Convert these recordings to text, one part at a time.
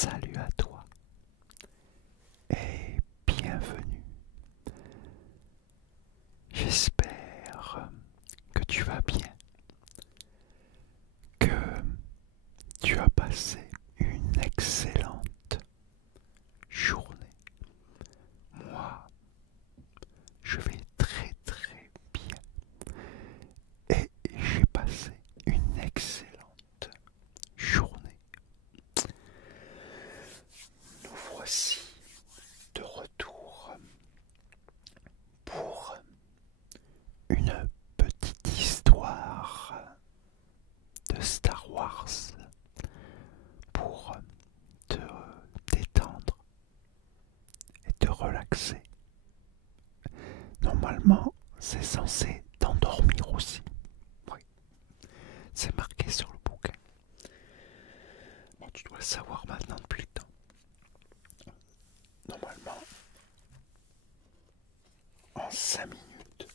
Salut à toi et bienvenue. J'espère que tu vas bien, que tu as passé une excellente journée. Moi, je vais très très bien et j'ai passé une excellente journée. Nous voici de retour pour une petite histoire de Star Wars pour te détendre et te relaxer. Normalement, c'est censé t'endormir aussi. Oui, c'est marqué sur le bouquin. Bon, tu dois le savoir maintenant depuis le temps. Normalement, en 5 minutes,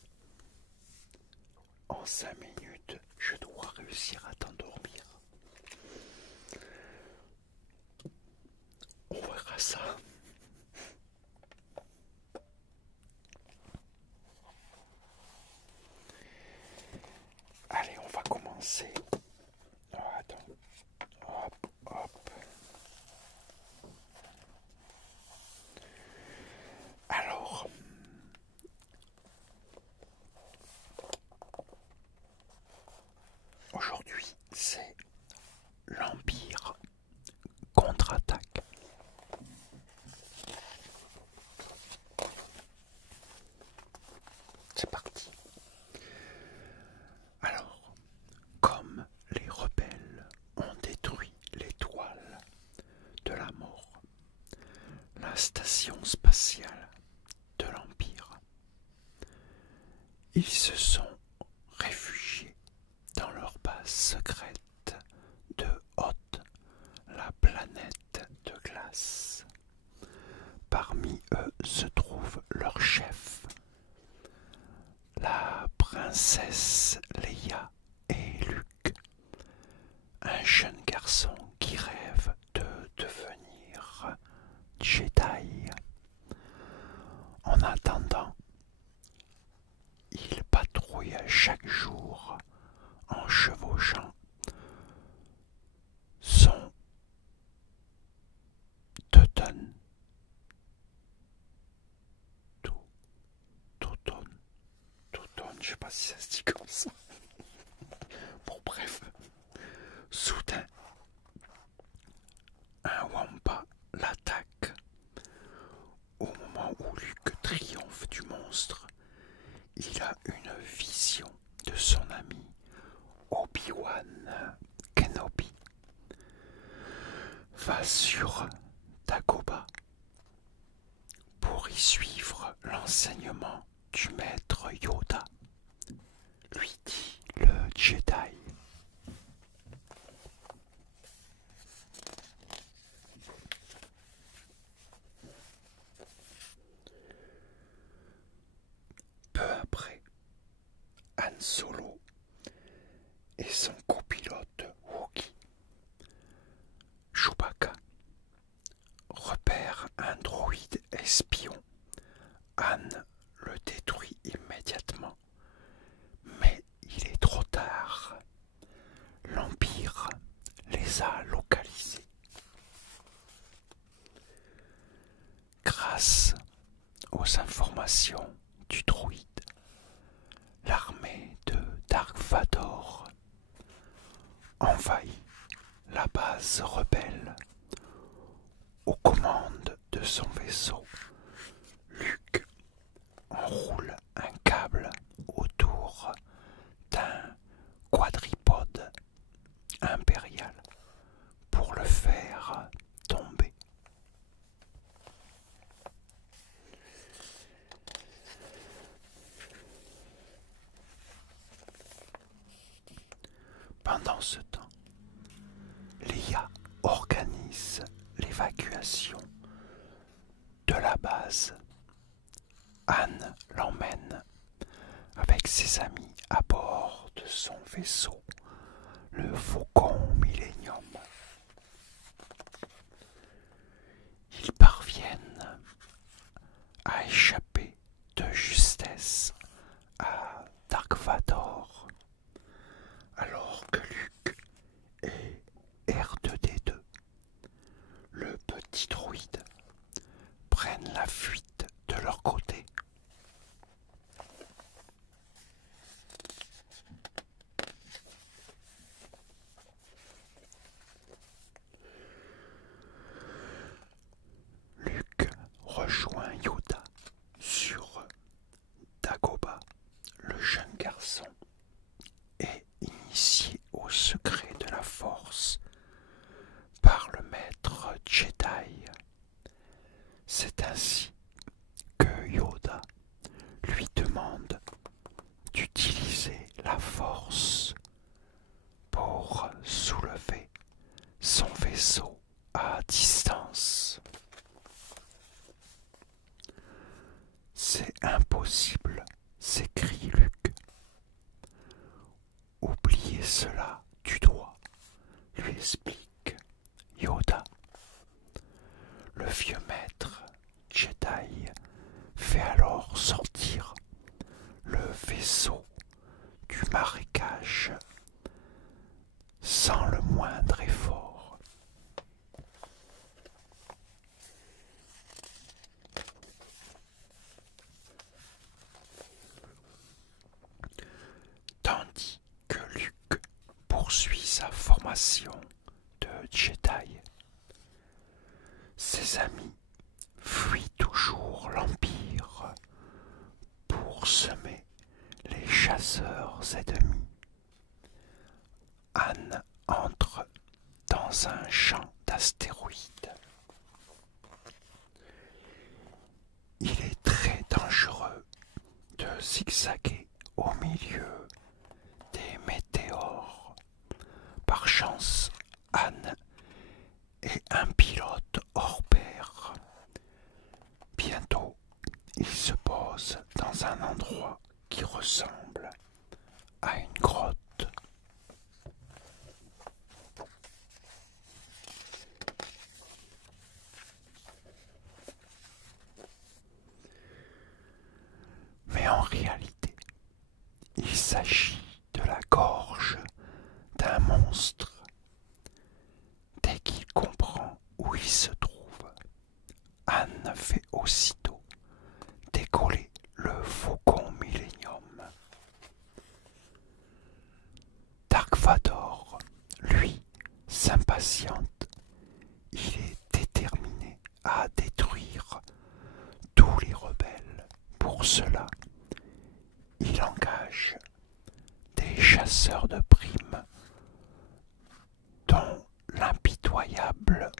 je dois réussir à t'endormir. On verra ça. Allez, on va commencer. Oh, attends. Hop, hop. Alors, aujourd'hui, c'est l'Empire contre-attaque. C'est parti. Alors, comme les rebelles ont détruit l'étoile de la mort, la station spatiale de l'Empire, ils se sont réfugiés dans leur base secrète de Hoth, la planète de glace. Parmi eux se trouve leur chef, la princesse Leia et Luke, un jeune garçon qui rêve de devenir Jedi. En attendant, il patrouille chaque jour en chevauchant son Teuton. Je sais pas si ça se dit comme ça. Bon, bref. Soudain, un Wampa l'attaque. Au moment où Luke triomphe du monstre, il a une vision de son ami Obi-Wan Kenobi. Va sur Dagobah pour y suivre l'enseignement du maître Yoda, lui dit le Jedi. Peu après, Han Solo et son copilote Wookie, Chewbacca, repèrent un droïde espion. Han le détruit immédiatement, mais il est trop tard. L'Empire les a localisés. Grâce aux informations du droïde, l'armée de Dark Vador envahit la base rebelle. Aux commandes de son vaisseau, Luke enroule un câble autour d'un quadripode impérial pour le faire tomber. Pendant ce temps, Leia organise l'évacuation de la base. Han l'emmène avec ses amis à bord de son vaisseau, le Faucon Millenium. que Luke et R2D2, le petit droïde, prennent la fuite de leur côté. Luke rejoint Yoda sur Dagobah. Le jeune garçon est initié au secret de la Force par le maître Jedi. C'est ainsi que Yoda lui demande d'utiliser la Force pour soulever son vaisseau à distance. C'est impossible, s'écrie Luke. Oubliez cela du doigt, lui explique Yoda. Le vieux maître Jedi fait alors sortir le vaisseau du marécage sans le moindre effort. Tandis que Luke poursuit sa formation de Jedi, ses amis fuient toujours l'Empire pour semer les chasseurs ennemis. Han entre dans un champ d'astéroïdes. Il est très dangereux de zigzaguer au milieu des météores. Par chance, Han est un pilote hors pair. Bientôt, il se pose dans un endroit qui ressemble à une grotte. Mais en réalité, il s'agit de la gorge d'un monstre. Dès qu'il comprend où il se trouve, Han fait aussitôt décoller le Faucon Millenium. Dark Vador, lui, s'impatiente. Il est déterminé à détruire tous les rebelles. Pour cela, il engage des chasseurs de primes, dont l'impitoyable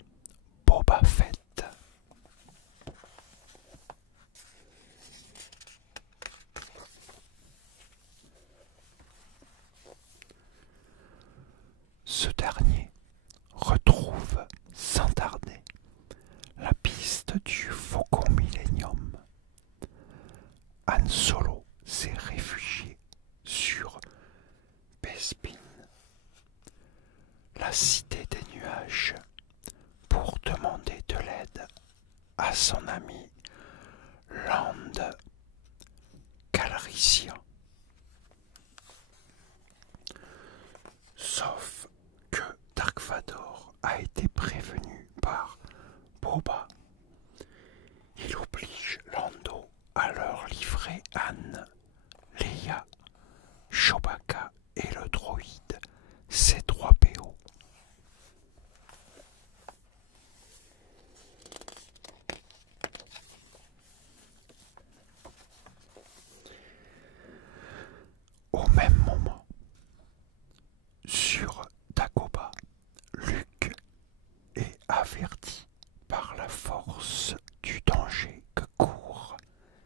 Boba Fett. Ce dernier retrouve sans tarder la piste du Faucon Millenium. Han Solo s'est réfugié sur Bespin, la cité des nuages, pour demander de l'aide à son ami Lando Calrissian. Sauf que Dark Vador a été prévenu par Boba. Il oblige Lando à leur livrer Han, Leia, Chewbacca et le droïde C-3PO. Au même moment, sur Dagobah, Luke est averti par la force du danger que courent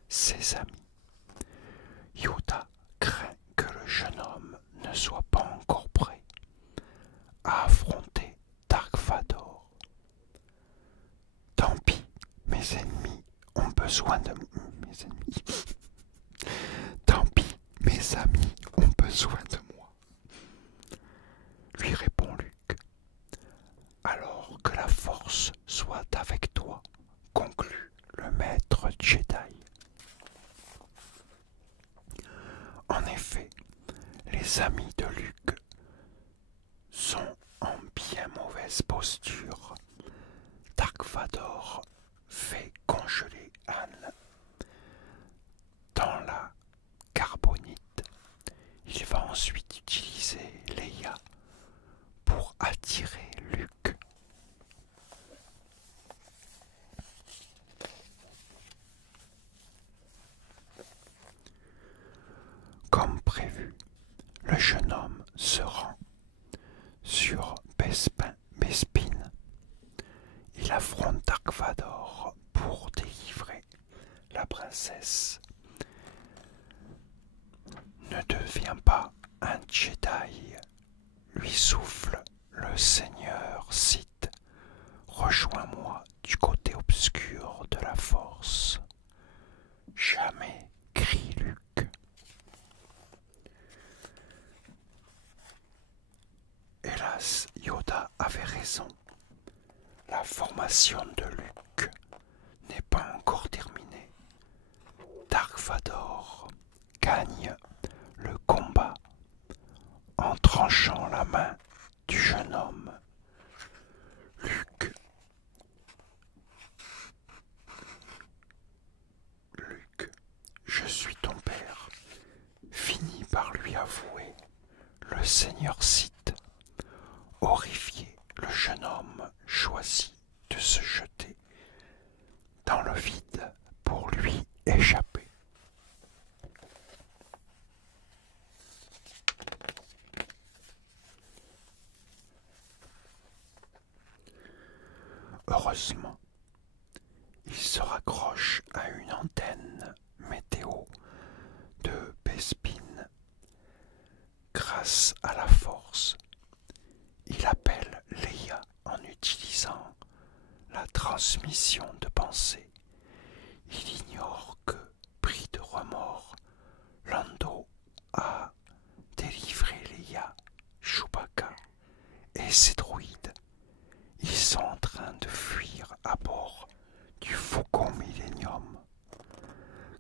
ses amis. Yoda craint que le jeune homme ne soit pas encore prêt à affronter Dark Vador. Tant pis, mes ennemis ont besoin de mes ennemis. Tant pis, mes amis ont besoin de moi, lui répond Luke. Alors que la force soit avec toi, conclut le maître Jedi. En effet, les amis de Luke mauvaise posture, Dark Vador fait congeler Anne dans la carbonite. Il va ensuite utiliser Leia pour attirer Luke. Comme prévu, le jeune homme se rend sur Bespin. Il affronte Dark Vador pour délivrer la princesse. Ne deviens pas un Jedi, lui souffle le Seigneur Sith. Rejoins-moi du côté obscur de la Force. Jamais, crie Luke. Hélas, Yoda avait raison. La formation de Luke n'est pas encore terminée. Dark Vador gagne le combat en tranchant la main du jeune homme. Luke, je suis ton père, finit par lui avouer le Seigneur Sith. Horrifié, le jeune homme choisit de se jeter dans le vide pour lui échapper. Heureusement, il se raccroche à une antenne météo de Bespin. Grâce à la force, il appelle Leia en utilisant la transmission de pensée. Il ignore que, pris de remords, Lando a délivré Leia, Chewbacca et ses droïdes. Ils sont en train de fuir à bord du Faucon Millenium.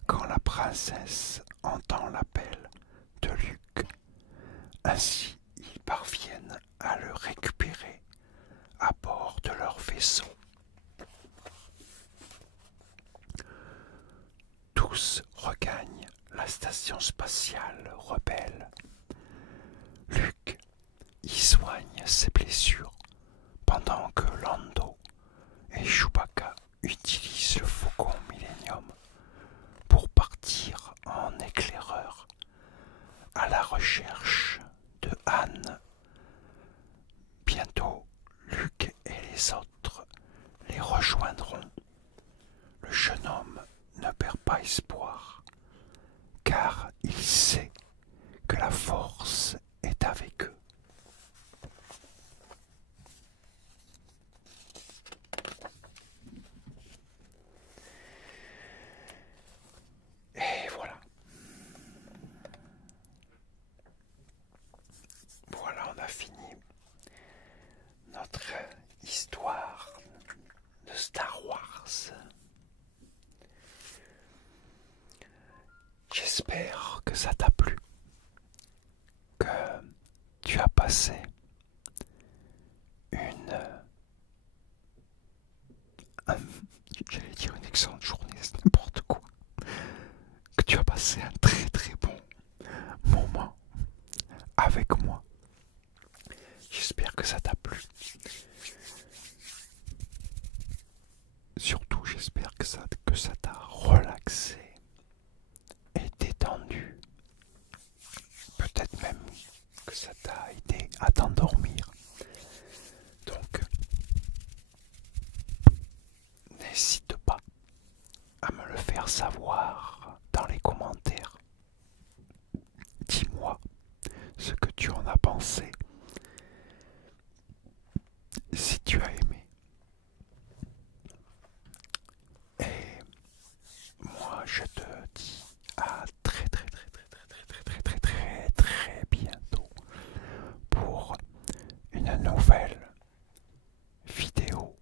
Quand la princesse entend l'appel de Luke, ainsi ils parviennent à le récupérer à bord de leur vaisseau. Tous regagnent la station spatiale rebelle. Luke y soigne ses blessures pendant que Lando et Chewbacca utilisent le Faucon Millenium pour partir en éclaireur à la recherche de Anne. Bientôt, Luke et les autres les rejoindront. Le jeune homme ne perd pas espoir, car il sait que la force est avec eux. Et voilà. Voilà, on a fini notre histoire de Star Wars. J'espère que ça t'a plu, que tu as passé j'allais dire une excellente journée, c'est n'importe quoi, que tu as passé un très très bon moment avec moi. J'espère que ça t'a plu. Surtout, j'espère que ça t'a relaxé et détendu. Peut-être même que ça t'a aidé à t'endormir. Donc, n'hésite pas à me le faire savoir dans les commentaires. Dis-moi ce que tu en as pensé. Si tu as aimé. Et moi je te dis à très très très très très très très très très très très bientôt pour une nouvelle vidéo.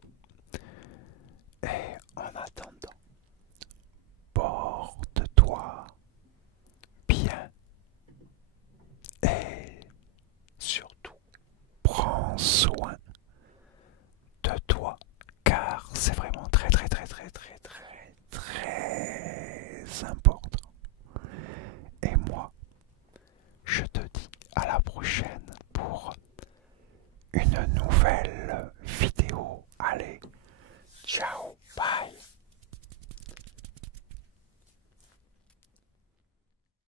Et en attendant, porte-toi bien et surtout prends soin une nouvelle